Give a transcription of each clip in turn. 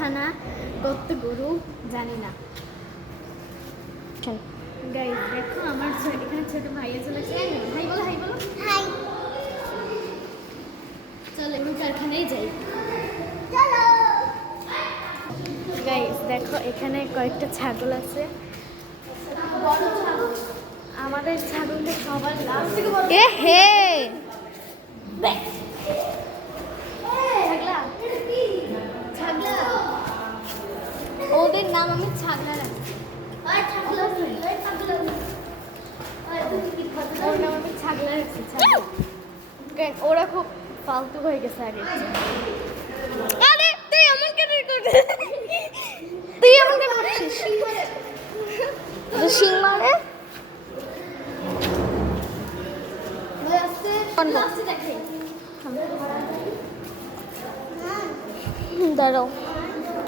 কারখানা, কত গরু জানি না। গাইস দেখো আমার এখানে ছোট ভাইয়া চলে আসছে। হাই বলো, হাই বলো, হাই। চলো গরু কারখানায় যাই, চলো। গাইস দেখো এখানে কয়েকটা ছাগল আছে, বড় ছাগল। আমাদের ছাগলটা সবার লাভ থেকে বড়। এ হে ছাগলা, ছাগলা, ওদের নাম আমি ছাগলা রাখছি। ওর নাম আমি ছাগলা রাখছি। ওরা খুব ফালতু হয়ে গেছে আগে। আরে তুই এমন কেন করছিস? তুই এমন কেন করছিস? শিং মারে দাঁড়াও,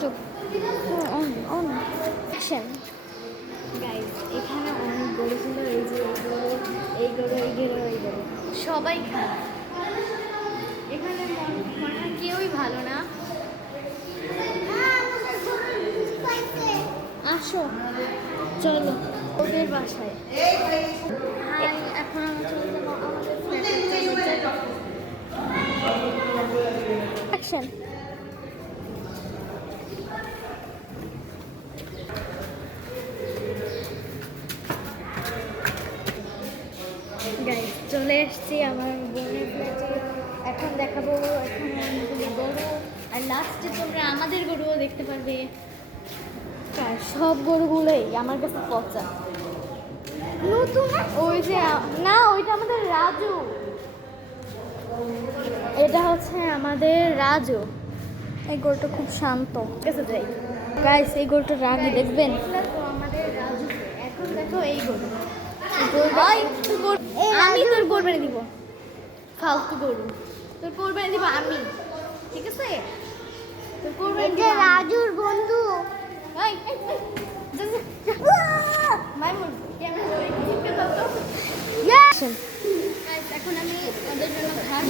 চুপ। এখানে অনেক গরু ছিল, এই যে এই গরু, এই গরু, এই গরু, সবাই খায়। এখানে মনে হয় কেউই ভালো না। আসো চলো ওদের বাসায়। এখন আমরা চলে যাবো আমাদের অ্যাকশন। গাইস চলে এসেছি আমার বোনের ফ্ল্যাটে। এখন দেখাবো এখন অনেকগুলো গরু, আর লাস্টে তোমরা আমাদের গরুও দেখতে পারবে। সব গরুগুলোই আমার কাছে পচা। নতুন ওই যে না, ওইটা আমাদের রাজু, এটা হচ্ছে আমাদের রাজু। এই গরুটা খুব শান্ত। গাইস এই গরুটা রাগি, দেখবেন আমাদের রাজু। এখন দেখো এই গরু, আমি তোর কোরবানি দিব। ফালতু গরু, তোর কোরবানি দিব আমি, ঠিক আছে? তোর কোরবানি দিব রাজুর বন্ধু। মাইমুন এখন আমি ওদের জন্য ঘাস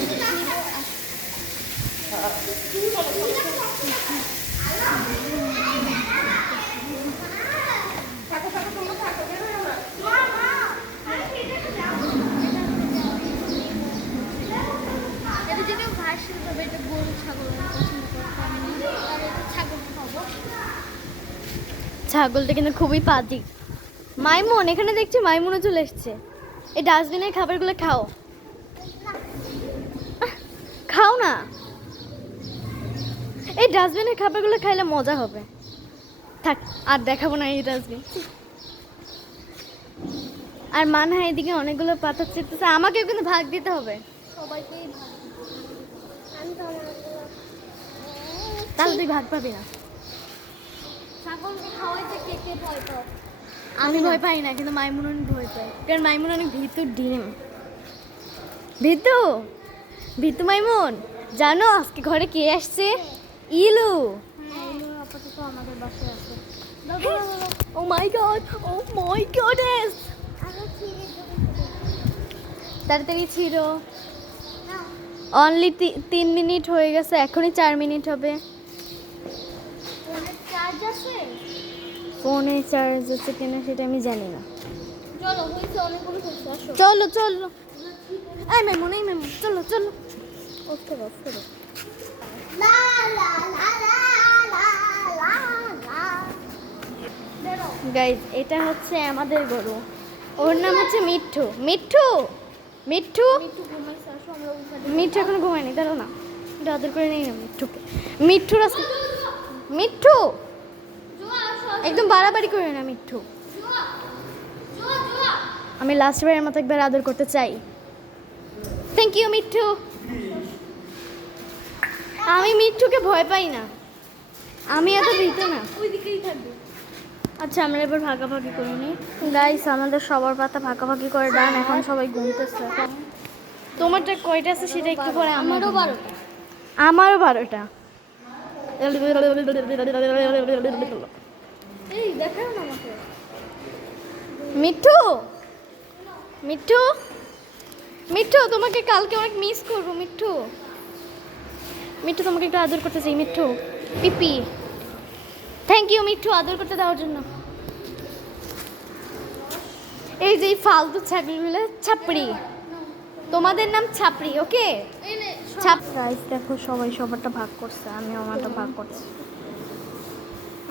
ছাগলটা কিন্তু খুবই পাজি। মাইমুন এখানে দেখছি, মাইমুনও চলে এসছে। এই ডাস্টবিনের খাবারগুলো খাও, খাও না। এই ডাস্টবিনের খাবারগুলো খাইলে মজা হবে। থাক আর দেখাবো না এই ডাস্টবিন। আর মানহা এদিকে অনেকগুলো পাতা চিপতেছে, আমাকেও কিন্তু ভাগ দিতে হবে। সবাইকেই তাহলে তুই ভাগ পাবি না। ছাগলকে খাওয়াইতে কে কে ভয় পায়? আমি ভয় পাই না, কিন্তু মাইমুন অনেক ভয় পায়, কারণ মাইমুন অনেক ভীতুর ডিম। ভীতু, ভীতু মাইমুন। জানো আজকে ঘরে কে আসছে? ইলু। আপাতত আমাদের বাসায় আছে। ও মাই গড, ও মাই গডনেস। তাড়াতাড়ি ছিল। অনলি 3 মিনিট হয়ে গেছে, এখনই 4 মিনিট হবে। ফোনে চার্জ আছে কিনা সেটা আমি জানি না। চলো হইছে, অনেকগুলো হইছে, আসো চলো চলো। এই মাইমুন, এই মাইমুন, চলো চলো। ওকে বাস করো। লা লা লা লা লা লা। গাইস এটা হচ্ছে আমাদের গরু, ওর নাম হচ্ছে মিঠু। মিঠু, মিঠু, মিঠু এখন ঘুমায়নি, দাঁড়ো না, আদর করে নেই না মিঠুকে। মিঠু রাস্তা, মিঠু একদম বাড়াবাড়ি করে না মিঠু। আমি লাস্ট বারের মতো একবার আদর করতে চাই। Thank you Mithu. আমি মিঠুকে ভয় পাই না, আমি এত ভীতু না। আচ্ছা আমরা এবার ভাগাভাগি করে নিই। গাইস আমাদের সবার পাতা ভাগাভাগি করে ডান, এখন সবাই ঘুমতেছে। তোমারটা কয়টা আছে সেটা একটু পরে। আমারও 12টা। আমারও 12টা। এই দেখাও না আমাকে। মিঠু, মিঠু, মিঠু তোমাকে কালকে অনেক মিস করবো। মিঠু, মিঠু তোমাকে একটু আদর করতে চাই। মিঠু পিপি, থ্যাংক ইউ মিঠু আদর করতে দেওয়ার জন্য। এই যে ফালতু ছাগলগুলো ছাপড়ি, তোমাদের নাম ছাপড়ি, ওকে? গাইস দেখো সবাই সবারটা ভাগ করছে, আমি আমারটা ভাগ করছি।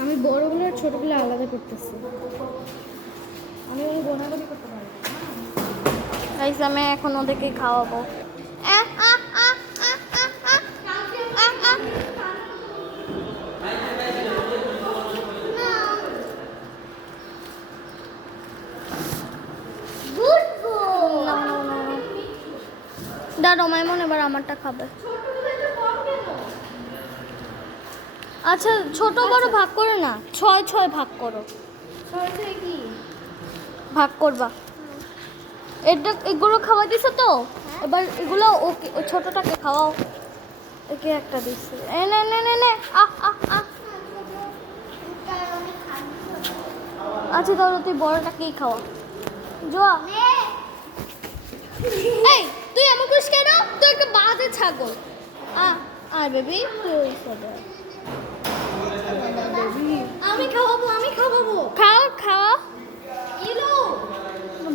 আমি বড়গুলো আর ছোটগুলো আলাদা করতেছি। আমি ওই গোনাগুলি করতে পারি। গাইস আমি এখন ওদেরকে খাওয়াবো। দাঁড়াও মাইমন এবার আমারটা খাবে। আচ্ছা ছোট বড় ভাগ করো না, 6 ভাগ করো। 6 কি ভাগ করবা? এটা এগুলো খাওয়া দিছো তো, এবার এগুলো ওকে ওই ছোটটাকে খাওয়াও। একে একটা দিছি, এ নে নে নে নে আচ্ছা তাহলে তুই বড়টাকেই খাওয়া। জোয়া এই তুই এমন করিস কেন? তুই একটা বাজে ছাগল। আয় বেবি, আমি খাওয়াবো। খাওয়া ইলো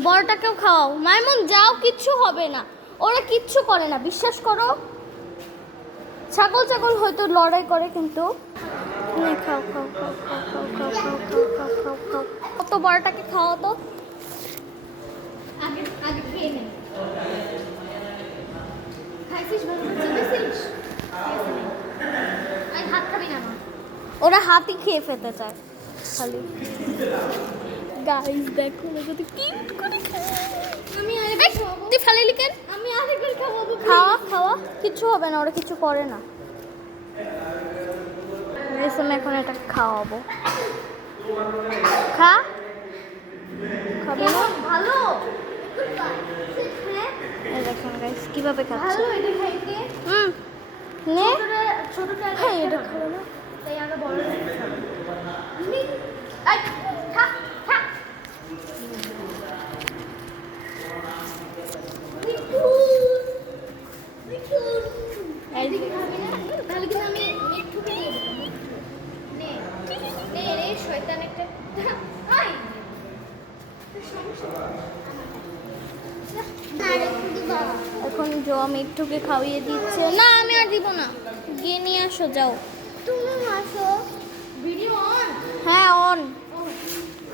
বড়টাকেও খাওয়াও। মাইমুন যাও, কিচ্ছু হবে না, ওরা কিচ্ছু করে না, বিশ্বাস করো। ছাগল হয়তো লড়াই করে কিন্তু খাও। কত বড়টাকে খাওয়া তো আগে খেয়ে নে। ওরা হাতই খেয়ে ফেলতে চায় খালি। গাইস দেখো না কত কিউট করে খায়। আমি আরেকবার খাওয়াবো। তুই ফালাইলি কেন? আমি আরেকবার খাওয়াবো। খাওয়া কিচ্ছু হবে না, ওরা কিছু করে না। আমি এখন এটা খাওয়াবো। খাবে না? ভালো। এই দেখেন গাইস কিভাবে খাচ্ছে। ভালো এটা খাইতে। নে ছোটটা হ্যাঁ এটা খাবে না, তাই আমরা বড় নি আই খা এইদিকে খাবি না? তাহলে কিন্তু আমি মিঠুকে দিয়ে দেবো। নে নে রে শয়তান একটা। আই এখন জয়া মিঠুকে খাইয়ে দিচ্ছে। না আমি আর দিব না, গিয়ে নিয়ে আসো যাও। তুমি আসো। Video on? হ্যাঁ অন।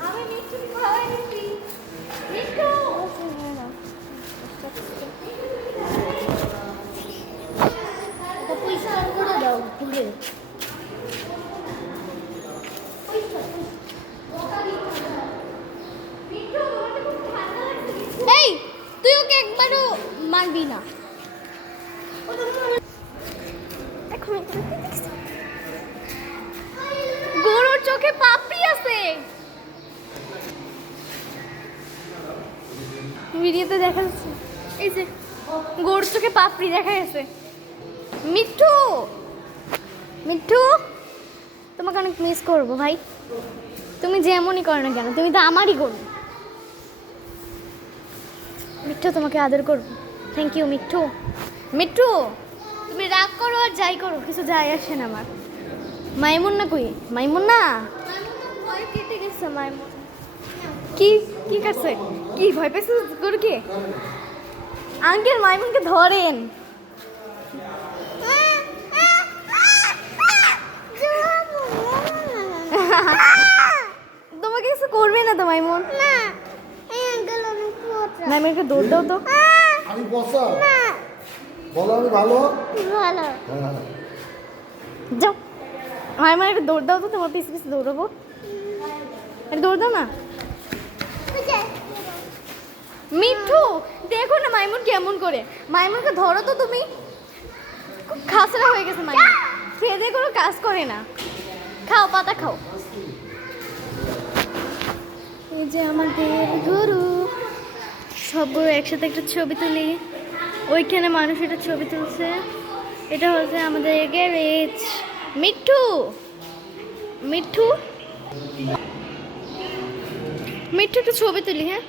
আমি মিঠুকে খাওয়াই দিচ্ছি। মিঠু পয়সা আর করে দাও ঘুরে। এই তুই ওকে একবারও মারবি না। গরুর চোখে পাপড়ি আছে, ভিডিওতে দেখা যাচ্ছে। এই যে গরুর চোখে পাপড়ি দেখা গেছে। মিঠু তোমাকে অনেক মিস করবো ভাই, তুমি যেমনই করো না কেন, তুমি তো আমারই গরু। মিঠু তোমাকে আদর করবো। থ্যাংক ইউ মিঠু তুমি রাগ করো আর যাই করো, কিছু যায় আসে না আমার। মাইমুন না কই? মাইমুন না ভয় কেটে গেছে। মাইমুন কি করছে? কি ভয় পেয়েছে গরুকে? আঙ্কেল মাইমুনকে ধরেন। তোমাকে কিছু করবে না তো মাইমুন? না মাইমুনকে দৌড় দাও তো। আমি বসা বলো আমি ভালো যাও। মাইমুন একটা দৌড় দাও তো, তোমার পিছে দৌড়াবো। একটা দৌড় দাও না। মিঠু দেখো না মাইমুন কেমন করে। মাইমুনকে ধরো তো তুমি, খুব খাসরা হয়ে গেছে মাইমুন, খেয়ে দিয়ে কোনো কাজ করে না। খাও পাতা খাও। এই যে আমাদের গরু, সব গরু একসাথে একটা ছবি তুলি। ওইখানে মানুষ একটা ছবি তুলছে। এটা হচ্ছে আমাদের গ্যারেজ। মিঠু একটু ছবি তুলি। হ্যাঁ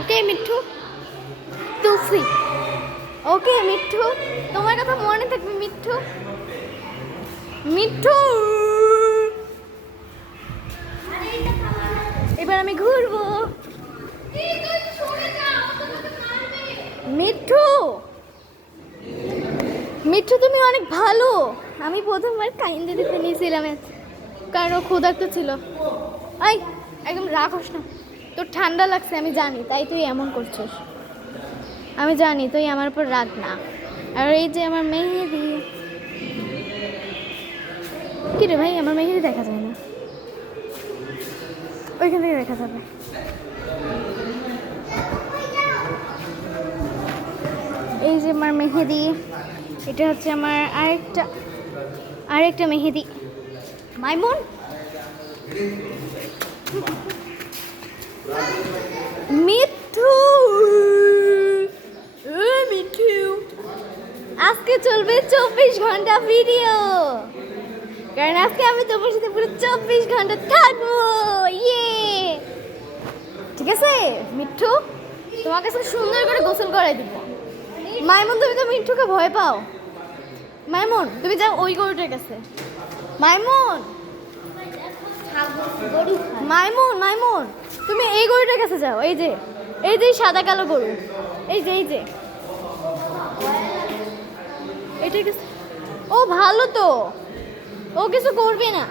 ওকে মিঠু তুলসি। ওকে মিঠু, তোমার কথা মনে থাকবে মিঠু। এবার আমি ঘুরবো। মিঠু, মিঠু তুমি অনেক ভালো। আমি প্রথমবার কাইন্দে দিতে নিয়েছিলাম কারণ ও ক্ষুধার্ত ছিল। আই একদম রাখস না, তোর ঠান্ডা লাগছে আমি জানি, তাই তুই এমন করছিস। আমি জানি তুই আমার উপর রাগ না। আর এই যে আমার মেহেদি, কি রে ভাই আমার মেহেদি দেখা যায় না, ওইখান থেকে দেখা যাবে। এই যে আমার মেহেদি, এটা হচ্ছে আমার আরেকটা মেহেদি। মাইমুন, মিঠু, মিঠু আজকে চলবে 24 ঘন্টা ভিডিও, কারণ আজকে আমি তোমার সাথে পুরো 24 ঘন্টা থাকবো। ইয়ে ঠিক আছে মিঠু, তোমাকে আজকে সুন্দর করে গোসল করাই দিব। মাইমুন তুমি তো মিঠুকে ভয় পাও। মাইমুন তুমি যাও ওই গরুটার কাছে। মাইমুন, মাইমুন, মাইমুন তুমি এই গরুটার কাছে যাও। এই যে সাদা কালো গরু, এই যে এটার কাছে। ও ভালো তো, ও কিছু করবে না।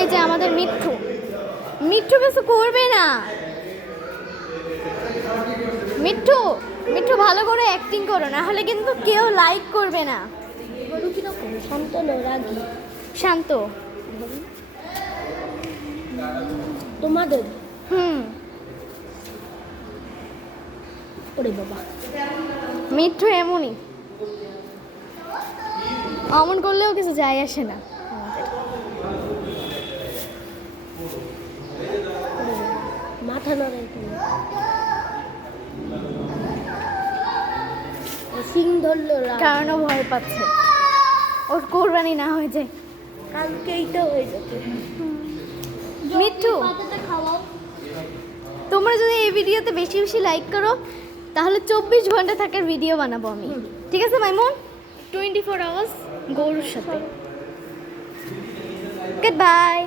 এই যে আমাদের মিঠু, মিঠু কিছু করবে না। মিঠু, মিঠু ভালো করে অ্যাক্টিং করো, না হলে কিন্তু কেউ লাইক করবে না। গরু কিরকম? শান্ত না রাগী? শান্ত। তোমাদের? ওরে বাবা, মিঠু এমনই, অমন করলেও কিছু যায় আসে না আমাদের। মাথা নড়াই তুমি। সিং ধরলো রাগ। কারণ ও ভয় পাচ্ছে ওর কোরবানি না হয়ে যায়। কালকেই তো হয়ে যাবে। মিঠু, পাতাটা খাওয়াও। তোমরা যদি এই ভিডিওতে বেশি বেশি লাইক করো তাহলে 24 ঘন্টা থাকার ভিডিও বানাবো আমি। ঠিক আছে মাইমুন, 24 আওয়ার্স গৌরুর সাথে। Good bye.